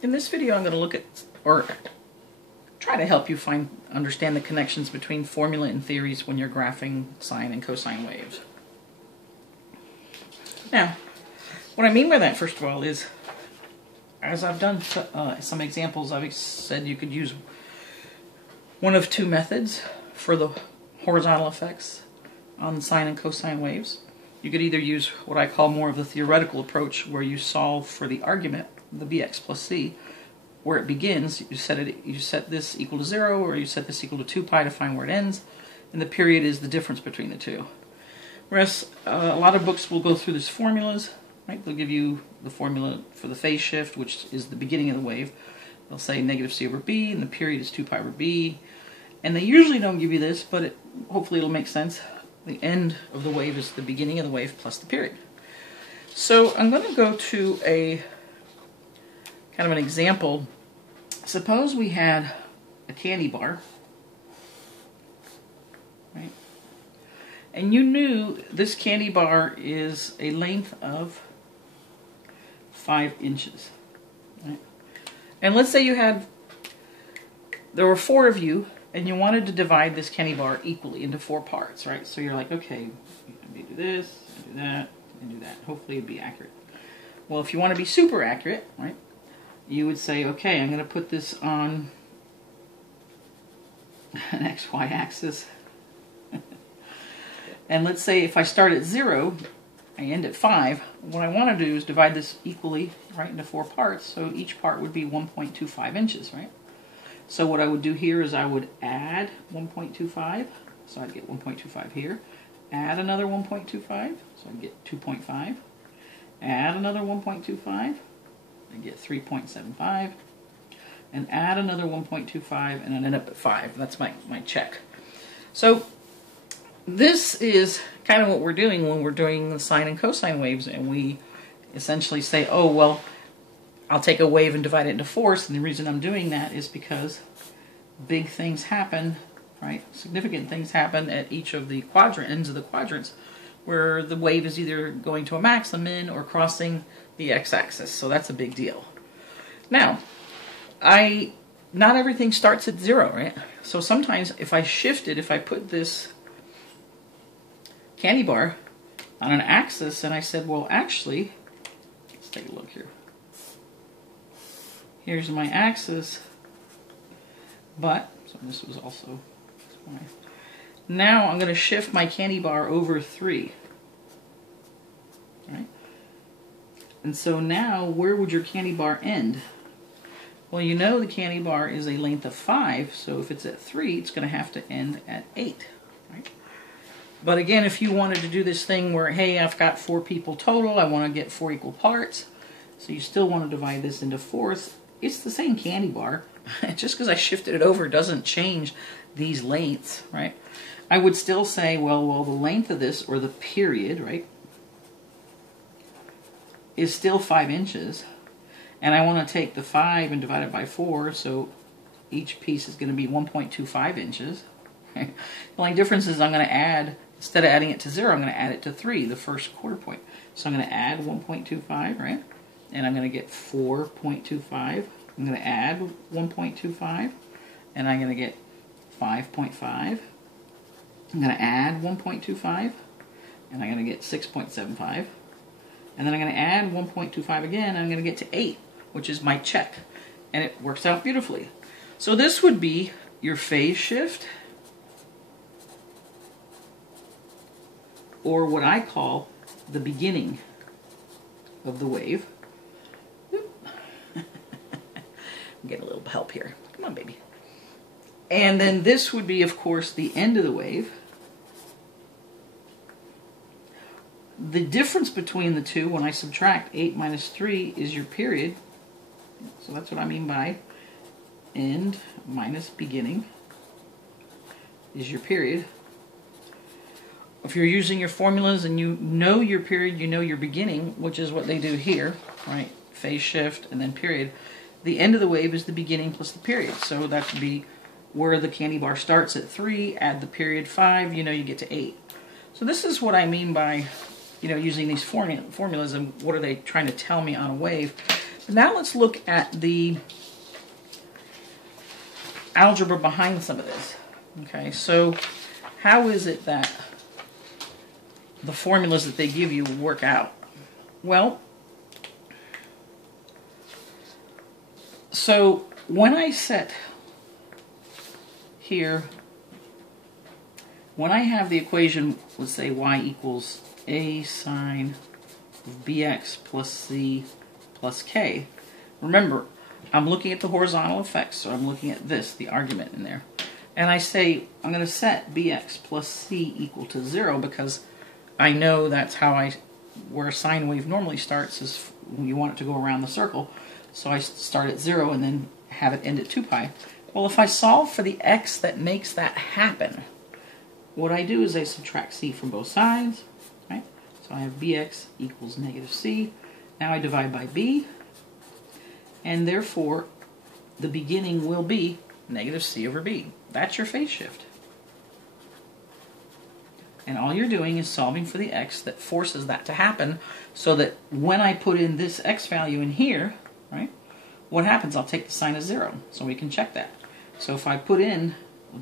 In this video, I'm going to look at, or try to help you understand the connections between formula and theories when you're graphing sine and cosine waves. Now, what I mean by that, first of all, is, as I've done some examples, I've said you could use one of two methods for the horizontal effects on sine and cosine waves. You could either use what I call more of the theoretical approach, where you solve for the argument, the bx plus c, where it begins. You set this equal to 0, or you set this equal to 2 pi to find where it ends, and the period is the difference between the two. Whereas a lot of books will go through these formulas, right? They'll give you the formula for the phase shift, which is the beginning of the wave. They'll say negative c over b, and the period is 2 pi over b. And they usually don't give you this, but hopefully it'll make sense. The end of the wave is the beginning of the wave plus the period. So I'm going to go to a kind of an example. Suppose we had a candy bar, right? And you knew this candy bar is a length of 5 inches, right? And let's say there were 4 of you, and you wanted to divide this candy bar equally into 4 parts, right? So you're like, okay, let me do this, do that, and do that. Hopefully it'd be accurate. Well, if you want to be super accurate, right, you would say, okay, I'm going to put this on an XY axis. And let's say if I start at 0, I end at 5, what I want to do is divide this equally, right, into 4 parts, so each part would be 1.25 inches, right? So what I would do here is I would add 1.25, so I'd get 1.25 here, add another 1.25, so I'd get 2.5, add another 1.25, I get 3.75, and add another 1.25, and I end up at 5. That's my check. So this is kind of what we're doing when we're doing the sine and cosine waves, and we essentially say, oh, well, I'll take a wave and divide it into fourths, and the reason I'm doing that is because big things happen, right? Significant things happen at each of the ends of the quadrants, where the wave is either going to a max, a min, or crossing the x-axis. So that's a big deal. Now, not everything starts at 0, right? So sometimes if I shift it, if I put this candy bar on an axis, and I said, well, actually, let's take a look here. Here's my axis, but, so this was also, now I'm going to shift my candy bar over 3, right? And so now, where would your candy bar end? Well, you know the candy bar is a length of 5, so if it's at 3, it's going to have to end at 8, right? But again, if you wanted to do this thing where, hey, I've got 4 people total, I want to get 4 equal parts, so you still want to divide this into fourths, it's the same candy bar. Just because I shifted it over doesn't change these lengths, right? I would still say, well, the length of this, or the period, right, is still 5 inches. And I want to take the 5 and divide it by 4, so each piece is going to be 1.25 inches. The only difference is I'm going to add, instead of adding it to 0, I'm going to add it to 3, the first quarter point. So I'm going to add 1.25, right? And I'm going to get 4.25. I'm going to add 1.25, and I'm going to get 5.5. I'm going to add 1.25, and I'm going to get 6.75. And then I'm going to add 1.25 again, and I'm going to get to 8, which is my check. And it works out beautifully. So this would be your phase shift, or what I call the beginning of the wave. Get a little help here. Come on, baby. And then this would be, of course, the end of the wave. The difference between the two, when I subtract 8 minus 3, is your period. So that's what I mean by end minus beginning is your period. If you're using your formulas and you know your period, you know your beginning, which is what they do here, right? Phase shift and then period. The end of the wave is the beginning plus the period. So that would be where the candy bar starts at 3, add the period 5, you know you get to 8. So this is what I mean by, using these formulas, and what are they trying to tell me on a wave. Now let's look at the algebra behind some of this. Okay, so how is it that the formulas that they give you work out? Well, so when I set here, when I have the equation, let's say y equals a sine of bx plus c plus k, remember, I'm looking at the horizontal effects, so I'm looking at this, the argument in there. And I say, I'm going to set bx plus c equal to 0 because I know that's how where a sine wave normally starts is when you want it to go around the circle. So I start at 0 and then have it end at 2 pi. Well, if I solve for the x that makes that happen, what I do is I subtract c from both sides, right? So I have bx equals negative c. Now I divide by b, and therefore the beginning will be negative c over b. That's your phase shift. And all you're doing is solving for the x that forces that to happen, so that when I put in this x value in here, right, what happens? I'll take the sine of 0, so we can check that. So if I put in,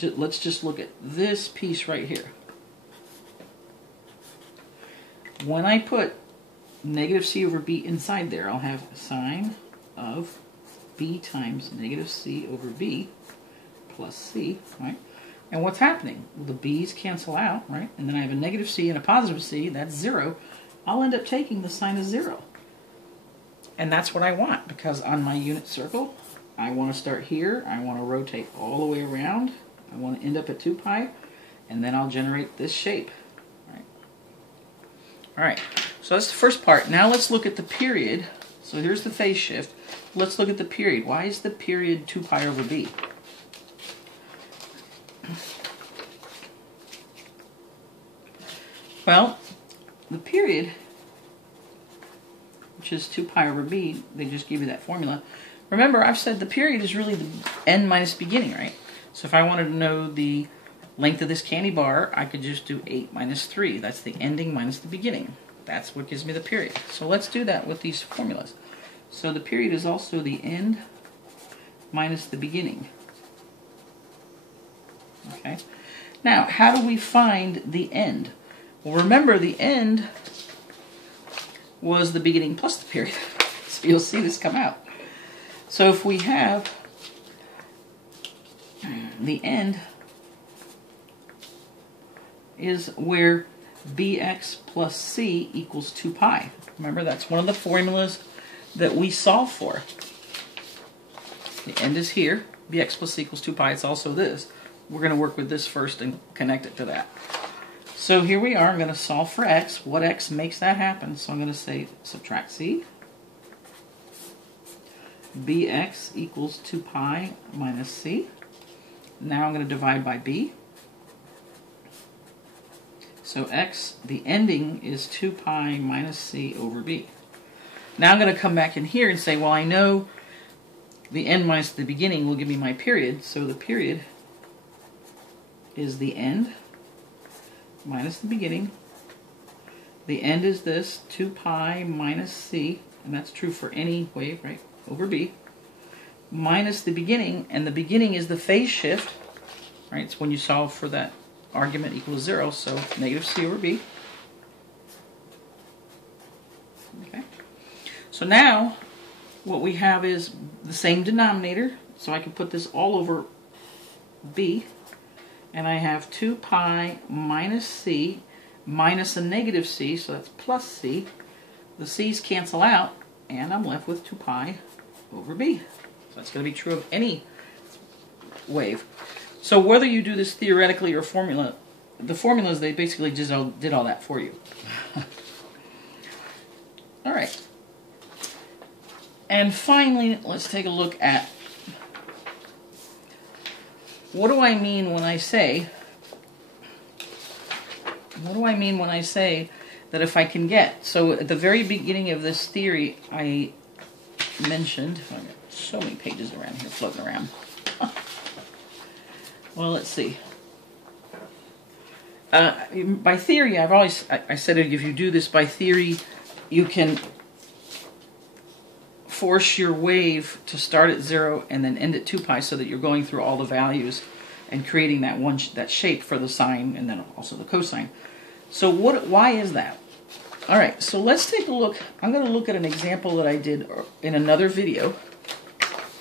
let's just look at this piece right here. When I put negative c over b inside there, I'll have sine of b times negative c over b plus c, right? And what's happening? Well, the b's cancel out, right? And then I have a negative c and a positive c, that's 0. I'll end up taking the sine of 0. And that's what I want, because on my unit circle, I want to start here, I want to rotate all the way around, I want to end up at 2 pi, and then I'll generate this shape. Alright, so that's the first part. Now let's look at the period. So here's the phase shift. Let's look at the period. Why is the period 2 pi over b? Well, the period, which is 2 pi over b, they just give you that formula. Remember, I've said the period is really the end minus beginning, right? So if I wanted to know the length of this candy bar, I could just do 8 minus 3. That's the ending minus the beginning. That's what gives me the period. So let's do that with these formulas. So the period is also the end minus the beginning. Okay. Now, how do we find the end? Well, remember, the end was the beginning plus the period. So you'll see this come out. So if we have the end is where bx plus c equals 2 pi. Remember, that's one of the formulas that we solve for. The end is here. Bx plus c equals 2 pi. It's also this. We're going to work with this first and connect it to that. So here we are. I'm going to solve for x. What x makes that happen? So I'm going to say subtract c. Bx equals 2 pi minus c. Now I'm going to divide by b. So x, the ending is 2 pi minus c over b. Now I'm going to come back in here and say, well, I know the end minus the beginning will give me my period. So the period is the end minus the beginning. The end is this, 2 pi minus c, and that's true for any wave, right, over b, minus the beginning, and the beginning is the phase shift, right? It's when you solve for that argument equals 0, so negative c over b. Okay. So now what we have is the same denominator, so I can put this all over b, and I have 2 pi minus c minus a negative c, so that's plus c. The c's cancel out, and I'm left with 2 pi over b. So that's going to be true of any wave. So whether you do this theoretically or formula, the formulas, they basically just did all that for you. All right. And finally, let's take a look at what do I mean when I say that if I can get, so at the very beginning of this theory I mentioned, I've got so many pages around here floating around. Well, let's see. By theory, I said if you do this by theory, you can force your wave to start at 0 and then end at 2 pi so that you're going through all the values and creating that shape for the sine and then also the cosine. So why is that? All right, so let's take a look. I'm going to look at an example that I did in another video.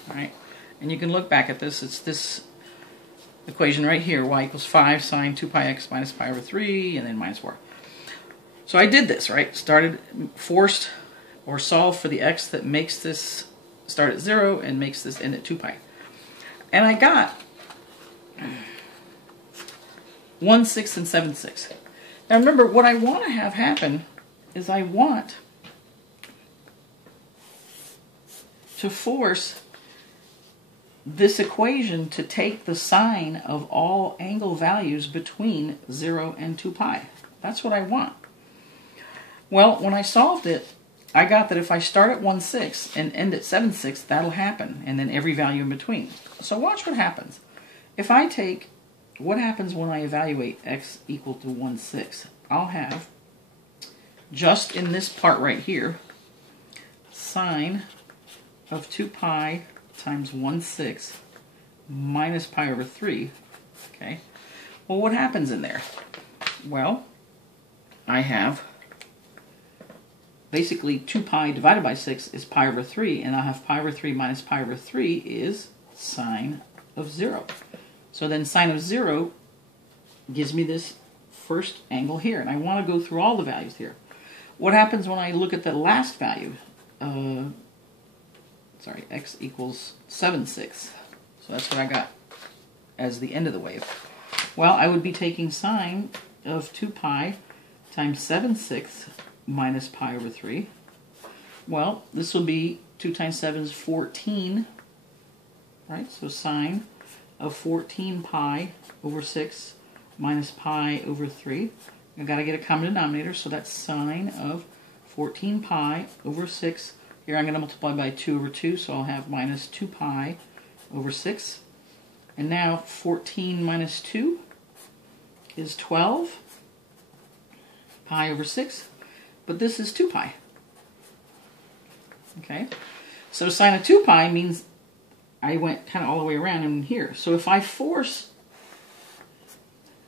All right, and you can look back at this. It's this equation right here, y equals 5 sine 2 pi x minus pi over 3, and then minus 4. So I did this, right? Forced or solved for the x that makes this start at 0 and makes this end at 2 pi. And I got 1/6 and 7/6. Now remember, what I want to have happen is I want to force this equation to take the sine of all angle values between 0 and 2 pi. That's what I want. Well, when I solved it, I got that if I start at 1/6 and end at 7/6, that'll happen, and then every value in between. So watch what happens. If I take, what happens when I evaluate x equal to 1/6? I'll have, just in this part right here, sine of 2 pi times 1/6 minus pi over 3. Okay. Well, what happens in there? Well, I have basically 2 pi divided by 6 is pi over 3, and I'll have pi over 3 minus pi over 3 is sine of 0. So then sine of 0 gives me this first angle here, and I want to go through all the values here. What happens when I look at the last value? X equals 7/6. So that's what I got as the end of the wave. Well, I would be taking sine of 2 pi times 7/6 minus pi over 3. Well, this will be 2 times 7 is 14, right? So sine of 14 pi over 6 minus pi over 3. I've got to get a common denominator, so that's sine of 14 pi over 6. Here I'm going to multiply by 2 over 2, so I'll have minus 2 pi over 6. And now 14 minus 2 is 12 pi over 6, but this is 2 pi. Okay, so sine of 2 pi means I went kind of all the way around in here. So if I force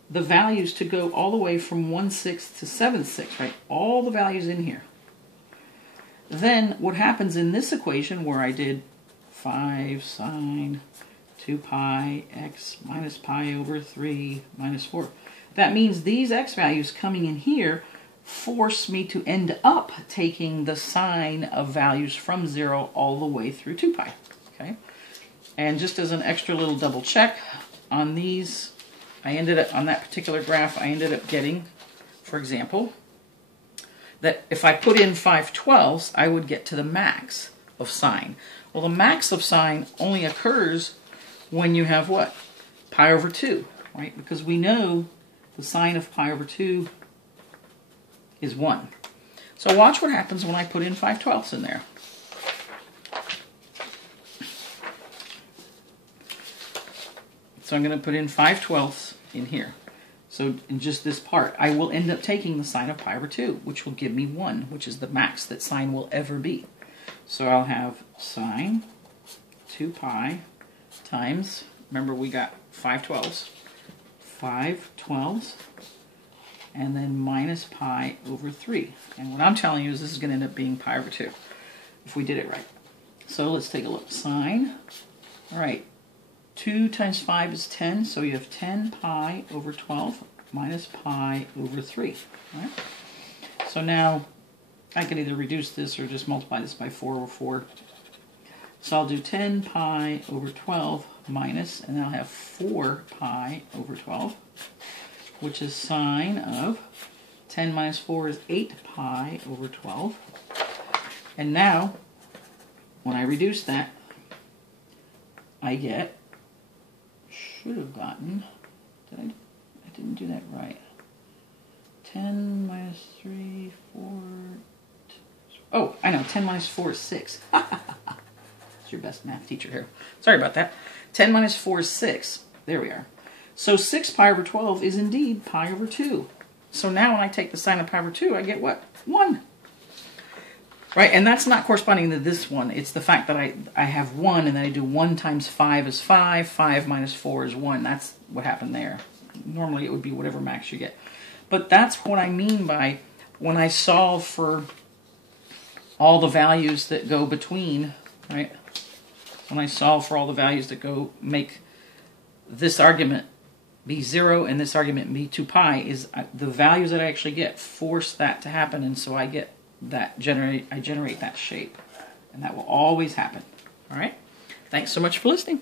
the values to go all the way from 1/6 to 7/6, right, all the values in here, then what happens in this equation where I did 5 sine 2 pi x minus pi over 3 minus 4, that means these x values coming in here force me to end up taking the sine of values from 0 all the way through 2 pi. Okay, and just as an extra little double check on these, I ended up, on that particular graph, I ended up getting, for example, that if I put in 5/12, I would get to the max of sine. Well, the max of sine only occurs when you have what? Pi over 2, right? Because we know the sine of pi over 2 is 1. So watch what happens when I put in 5/12 in there. So I'm going to put in 5/12 in here. So in just this part, I will end up taking the sine of pi over 2, which will give me 1, which is the max that sine will ever be. So I'll have sine 2 pi times, remember we got 5/12, 5/12, and then minus pi over 3. And what I'm telling you is this is going to end up being pi over 2, if we did it right. So let's take a look. Sine, all right, 2 times 5 is 10, so you have 10 pi over 12 minus pi over 3. All right? So now I can either reduce this or just multiply this by 4 over 4. So I'll do 10 pi over 12 minus, and I'll have 4 pi over 12, which is sine of 10 minus 4 is 8 pi over 12. And now, when I reduce that, I get, should have gotten, I didn't do that right. 10 minus 3, 4, oh, I know, 10 minus 4 is 6. It's your best math teacher here. Sorry about that. 10 minus 4 is 6. There we are. So 6 pi over 12 is indeed pi over 2. So now when I take the sine of pi over 2, I get what? 1. Right, and that's not corresponding to this one. It's the fact that I have 1, and then I do 1 times 5 is 5, 5 minus 4 is 1. That's what happened there. Normally it would be whatever max you get. But that's what I mean by when I solve for all the values that go between, right? When I solve for all the values that go make this argument be 0 and this argument be 2 pi, is the values that I actually get force that to happen, and so I get that I generate that shape, and that will always happen. All right, thanks so much for listening.